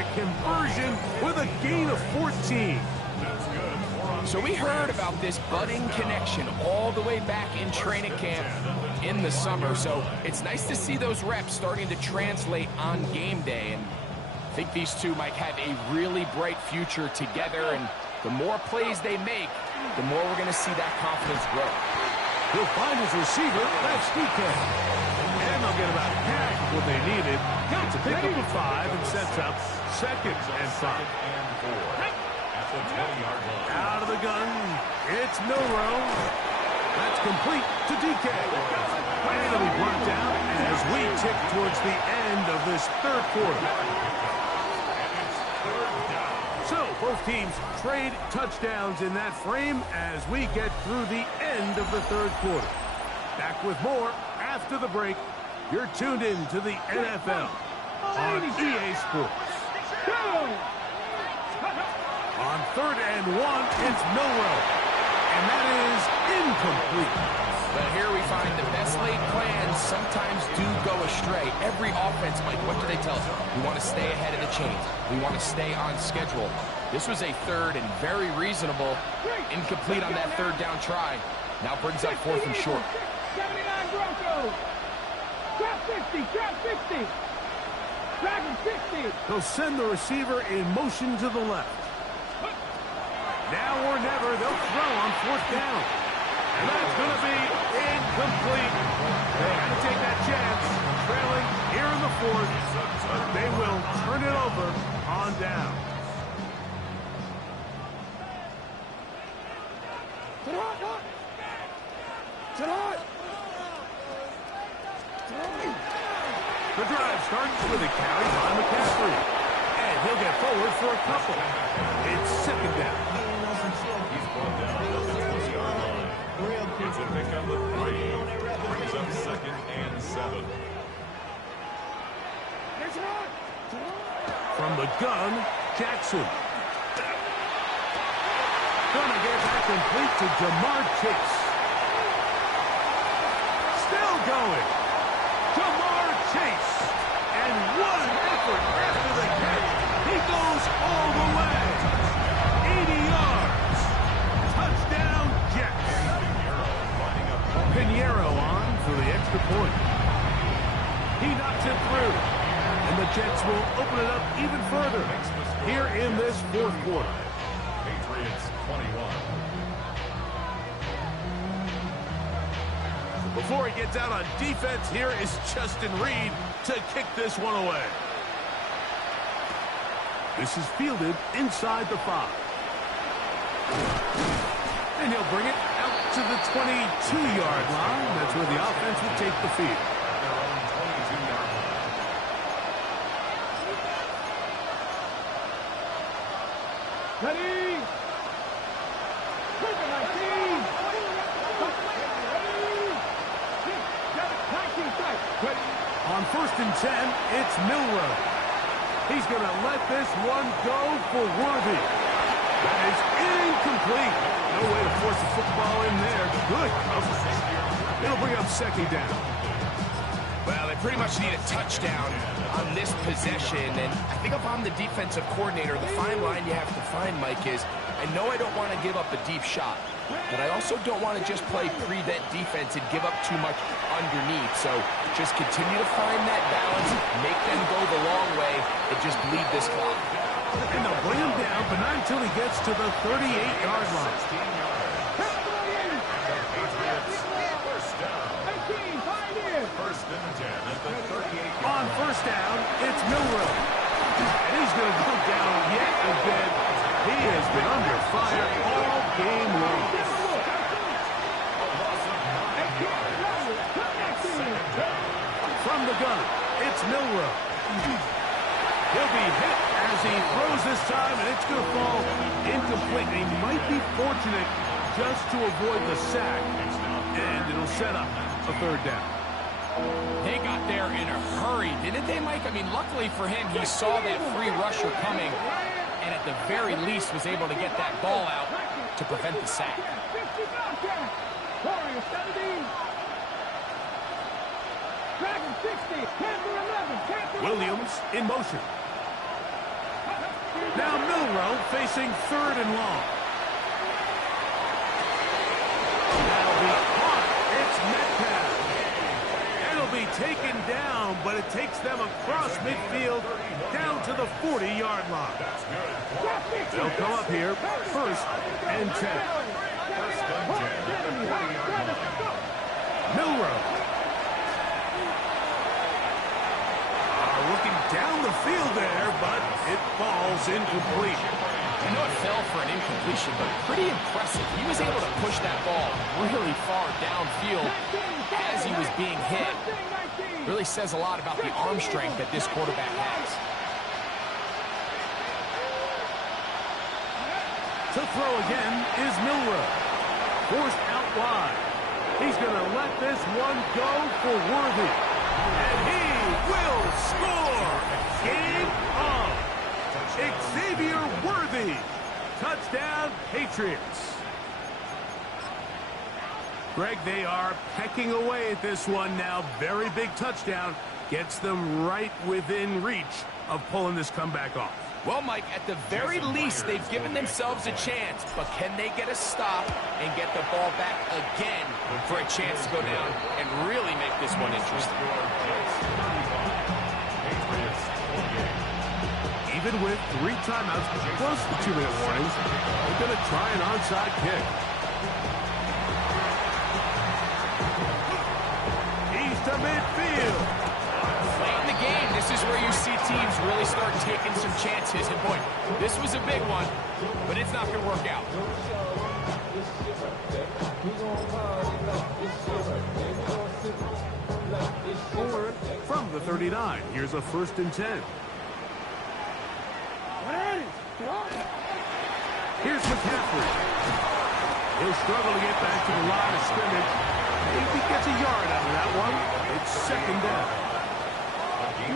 the conversion with a gain of 14. So we heard about this budding connection all the way back in training camp in the summer. So it's nice to see those reps starting to translate on game day. And I think these two might have a really bright future together. And the more plays they make, the more we're going to see that confidence grow. He'll find his receiver. That's DK. And they'll get about half what they needed. It's a pickup of 5 and sets up 2nd and 5. Out of the gun. It's Milrow. That's complete to DK. And it'll be brought down as we tick towards the end of this 3rd quarter. So both teams trade touchdowns in that frame as we get through the end of the 3rd quarter. Back with more after the break. You're tuned in to the NFL on EA Sports. On 3rd and 1, it's Milrow. And that is incomplete. But here we find the best laid plans sometimes do go astray. Every offense, Mike, what do they tell us? We want to stay ahead of the chains. We want to stay on schedule. This was a 3rd and very reasonable. Incomplete on that 3rd down try. Now brings up 4th and short. 79 Broncos. Trap 50, trap 50. Dragon 60. They'll send the receiver in motion to the left. Now or never, they'll throw on 4th down. And that's going to be incomplete. They had to take that chance, trailing here in the 4th, but they will turn it over on down. The drive starts with a carry by McCaffrey. And he'll get forward for a couple. It's 2nd down. He's brought down at the 20-yard line. It's a pickup of 3. Brings up 2nd and 7. From the gun, Jackson. Gonna get that complete to Jamar Chase. Still going. Jamar Chase. And what an effort after the catch. He goes all the way. 80 yards. Touchdown, Jets. Pinheiro on for the extra point. He knocks it through. And the Jets will open it up even further here in this 4th quarter. Patriots 21. Before he gets out on defense, here is Justin Reed to kick this one away. This is fielded inside the 5. And he'll bring it out to the 22-yard line. That's where the offense will take the field. Their own 22-yard line. Ready? On 1st and 10, it's Milrow. He's going to let this one go for Worthy. That is incomplete. No way to force the football in there. Good coverage. It'll bring up 2nd down. Well, they pretty much need a touchdown on this possession. And I think if I'm the defensive coordinator, the fine line you have to find, Mike, is I know I don't want to give up a deep shot, but I also don't want to just play prevent defense and give up too much underneath. So just continue to find that balance, make them go the long way, and just bleed this clock. And they'll bring him down, but not until he gets to the 38-yard line. First and 10 at the 38. On 1st down, it's Milrow. And he's going to go down yet again. He has been under fire all game long. From the gun, it's Milrow. He'll be hit as he throws this time, and it's going to fall incomplete. He might be fortunate just to avoid the sack, and it'll set up a 3rd down. They got there in a hurry, didn't they, Mike? I mean, luckily for him, he saw that free rusher coming, and at the very least was able to get that ball out to prevent the sack. Williams in motion. Now Milroe facing 3rd and long. That'll be caught. It's Metcalf. It'll be taken down, but it takes them across midfield down to the 40-yard line. They'll come up here, 1st and 10. Milroe. Looking down the field there, but it falls incomplete. I know it fell for an incompletion, but pretty impressive. He was able to push that ball really far downfield as he was being hit. Really says a lot about the arm strength that this quarterback has. To throw again is Milroe. Forced out wide. He's going to let this one go for Worthy. And he will score. Game on. Xavier Worthy. Touchdown, Patriots. Greg, they are pecking away at this one now. Very big touchdown. Gets them right within reach of pulling this comeback off. Well, Mike, at the very least, they've given themselves a chance. But can they get a stop and get the ball back again for a chance to go down and really make this one interesting? Even with 3 timeouts, plus the 2-minute warnings, they're going to try an onside kick. He's to midfield. Late in the game, this is where you see teams really start taking some chances. And boy, this was a big one, but it's not going to work out. Forward from the 39. Here's a 1st and 10. Here's McCaffrey. He'll struggle to get back to the line of scrimmage. Maybe gets a yard out of that one. It's 2nd down.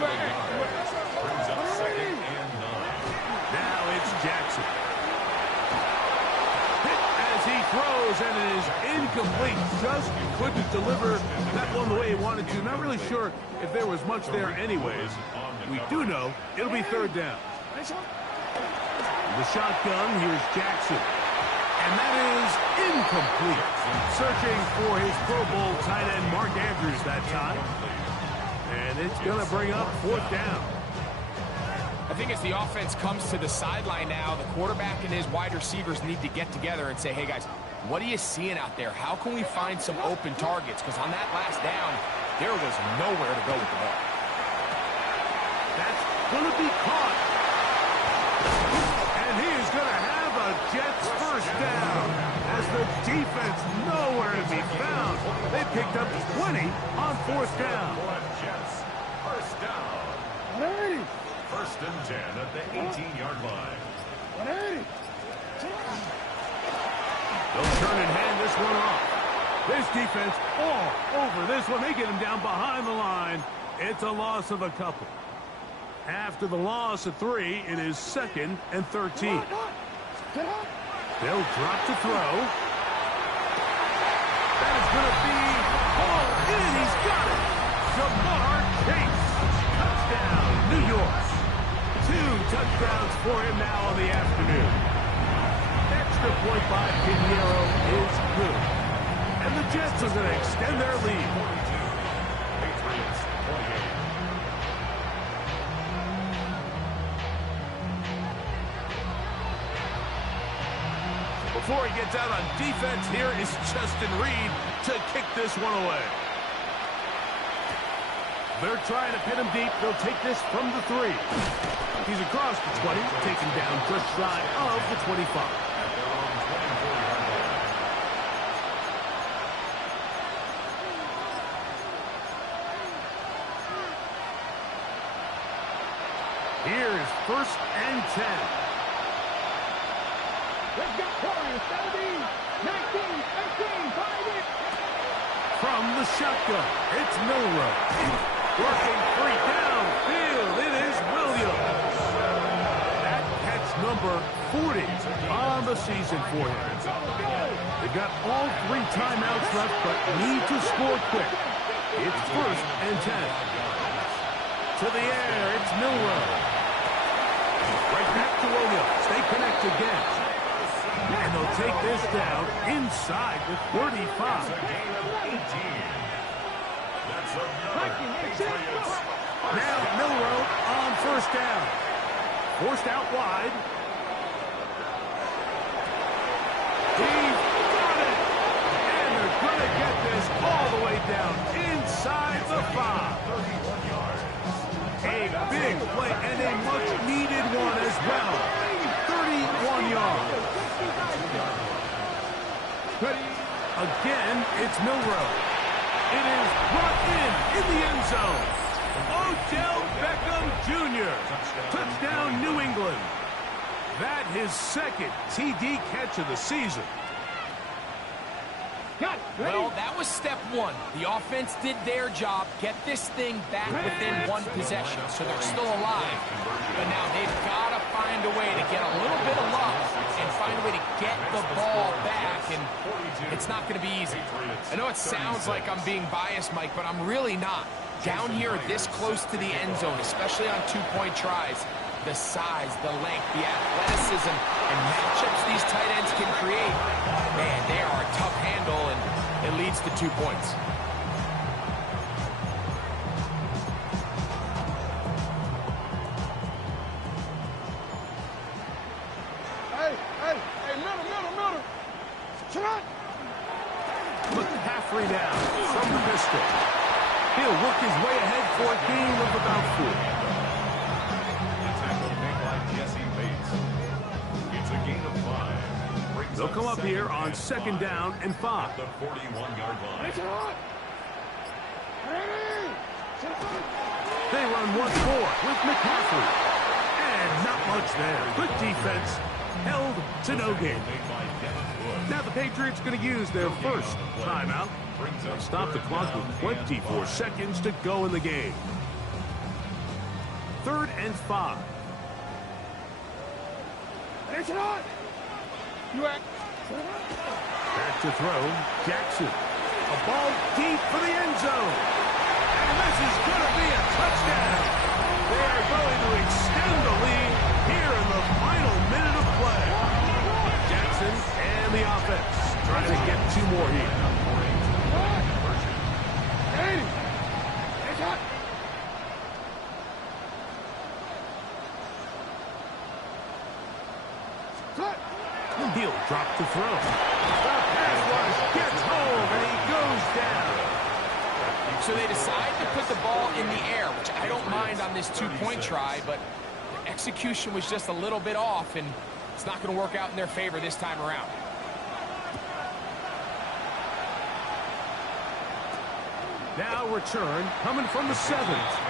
Brings up 2nd and 9. Now it's Jackson. Hit as he throws, and it is incomplete. Just couldn't deliver that one the way he wanted to. Not really sure if there was much there anyways. We do know it'll be 3rd down. The shotgun, here's Jackson. And that is incomplete. Searching for his Pro Bowl tight end Mark Andrews that time. And it's going to bring up 4th down. I think as the offense comes to the sideline now, the quarterback and his wide receivers need to get together and say, hey guys, what are you seeing out there? How can we find some open targets? Because on that last down, there was nowhere to go with the ball. That's going to be caught. And he is going to have a Jets 1st down as the defense nowhere to be found. They picked up 20 on 4th down. Jets, 1st down. 1st and 10 at the 18-yard line. They'll turn and hand this one off. This defense all over this one. They get him down behind the line. It's a loss of a couple. After the loss of 3, it is 2nd and 13. They'll drop to throw. That is going to be all in. He's got it. Jamar Chase. Touchdown, New York. 2 touchdowns for him now on the afternoon. Extra point by Pinheiro is good. And the Jets are going to extend their lead. Patriots, 28. Before he gets out on defense, here is Justin Reed to kick this one away. They're trying to pin him deep. They'll take this from the 3. He's across the 20, taken down just shy of the 25. Here's 1st and 10. Let's go, Corey. 17, 19, 18, 5 it. From the shotgun, it's Milroe. Working 3 downfield. It is Williams. That catch number 40 on the season for him. They've got all 3 timeouts left, but need to score quick. It's 1st and 10. To the air, it's Milroe. Right back to Williams. They connect again. And they'll take this down inside the 35. Now Milroe on first down. Forced out wide. He's got it. And they're going to get this all the way down inside the 5. A big play and a much-needed one as well. 31 yards. Again, it's Milroe. It is brought in the end zone. Odell Beckham Jr. Touchdown, New England. That his second TD catch of the season. Well, that was step one. The offense did their job, get this thing back within one possession, so they're still alive. But now they've got to find a way to get a little bit of luck and find a way to get the ball back, and it's not going to be easy. I know it sounds like I'm being biased, Mike, but I'm really not. Down here this close to the end zone, especially on two-point tries, the size, the length, the athleticism, and matchups these tight ends can create, man, they are a tough handle, and it leads to 2 points. Hey, middle. Shot. McCaffrey down from the pistol. He'll work his way ahead for a gain of about 4. They'll come up here on second down and 5. The 41-yard line. They run 1-4 with McCaffrey. And not much there. Good defense. Held to no gain. Now the Patriots going to use their first timeout. They'll stop the clock with 24 seconds to go in the game. 3rd and 5. Back to throw, Jackson. A ball deep for the end zone. And this is going to be a touchdown. They are going to extend the lead here in the final minute of play. Jackson and the offense trying to get 2 more here. He'll drop to throw. The pass rush gets home, and he goes down. So they decide to put the ball in the air, which I don't mind on this 2-point try, but the execution was just a little bit off, and it's not going to work out in their favor this time around. Now return coming from the 7th.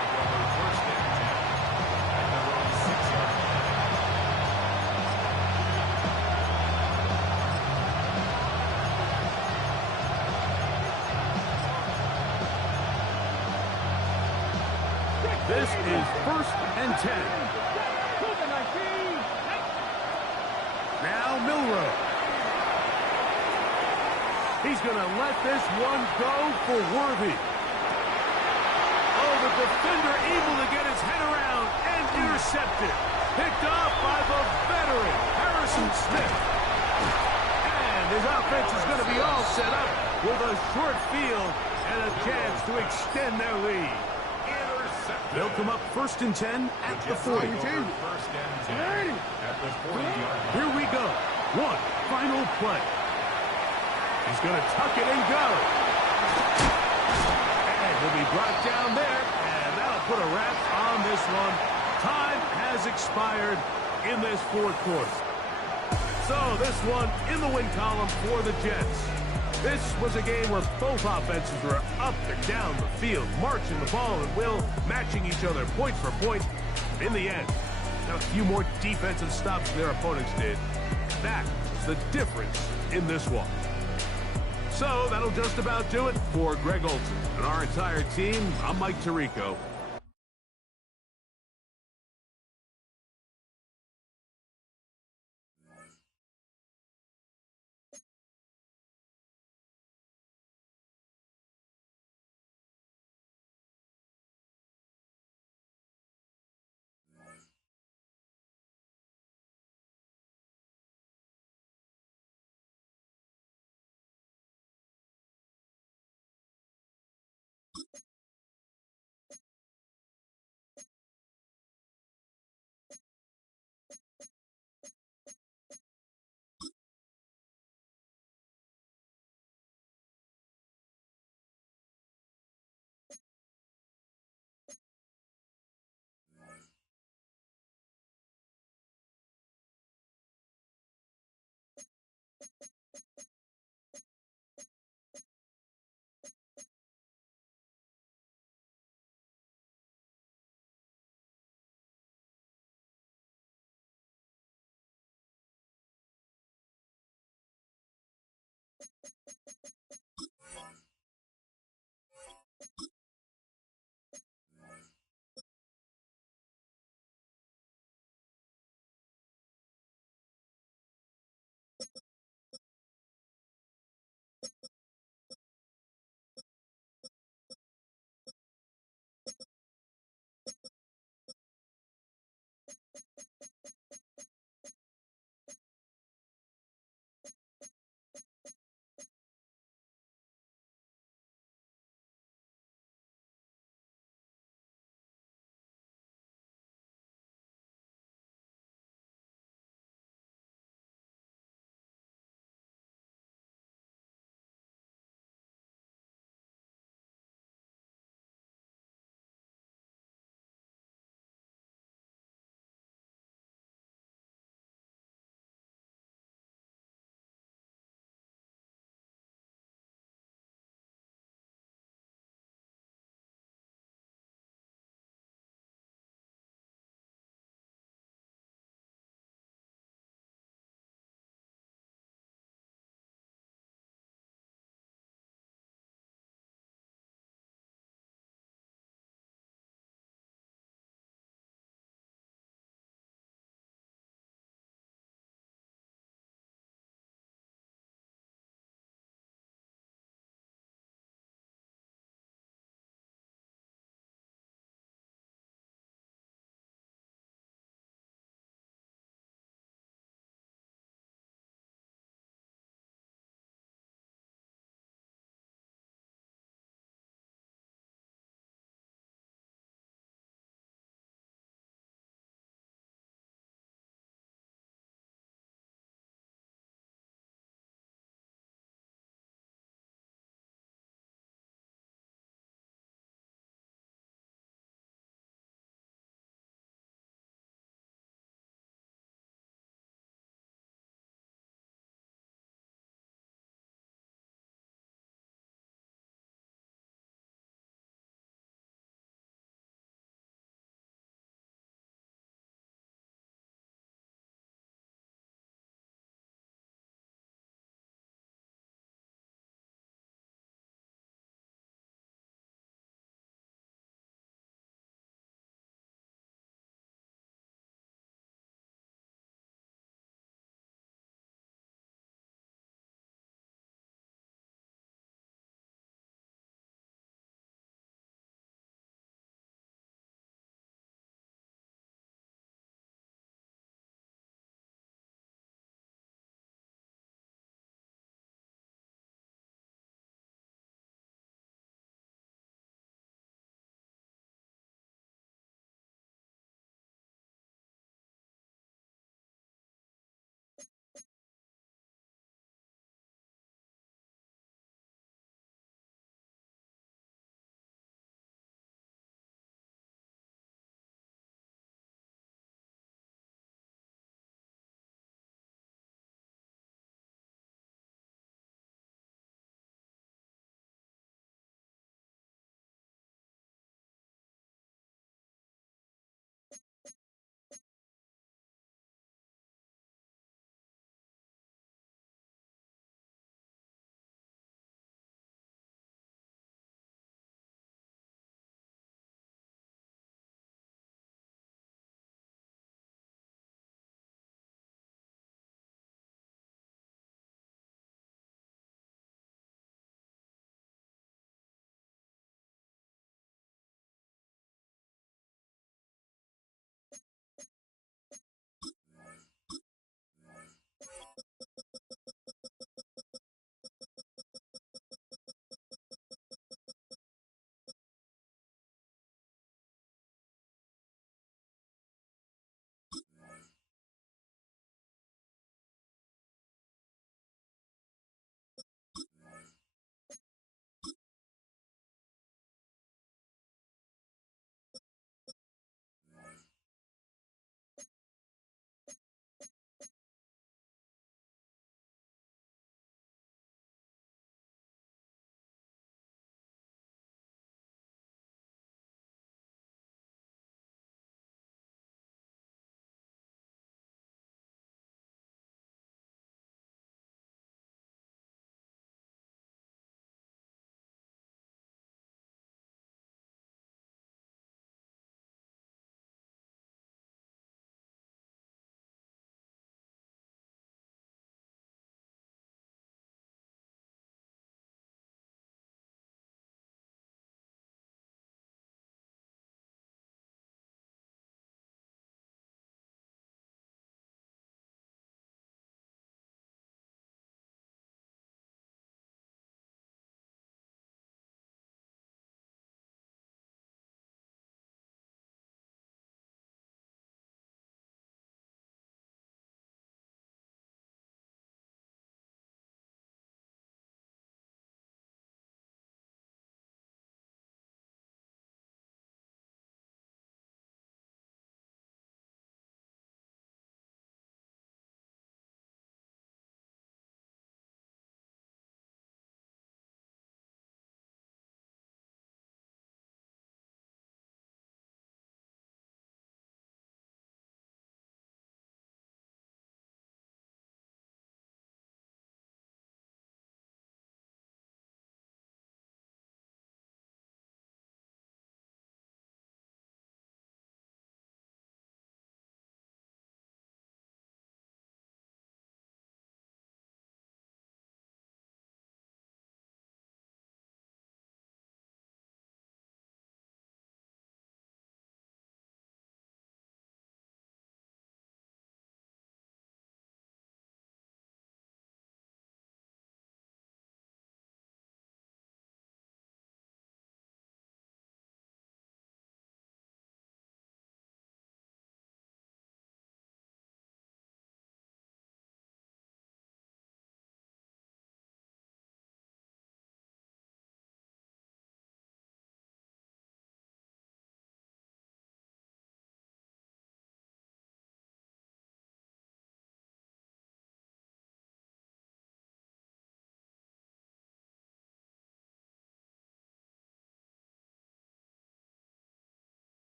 This is 1st and 10. Now Milroe. He's going to let this one go for Worthy. Oh, the defender able to get his head around and intercepted. Picked off by the veteran, Harrison Smith. And his offense is going to be all set up with a short field and a chance to extend their lead. They'll come up 1st and 10 at the 40. First and 10 at the 40-yard line. Here we go. One final play. He's going to tuck it and go. And he'll be brought down there, and that'll put a wrap on this one. Time has expired in this 4th quarter. So this one in the win column for the Jets. This was a game where both offenses were up and down the field, marching the ball at will, matching each other point for point. In the end, a few more defensive stops than their opponents did. That was the difference in this one. So that'll just about do it for Greg Olson and our entire team. I'm Mike Tirico.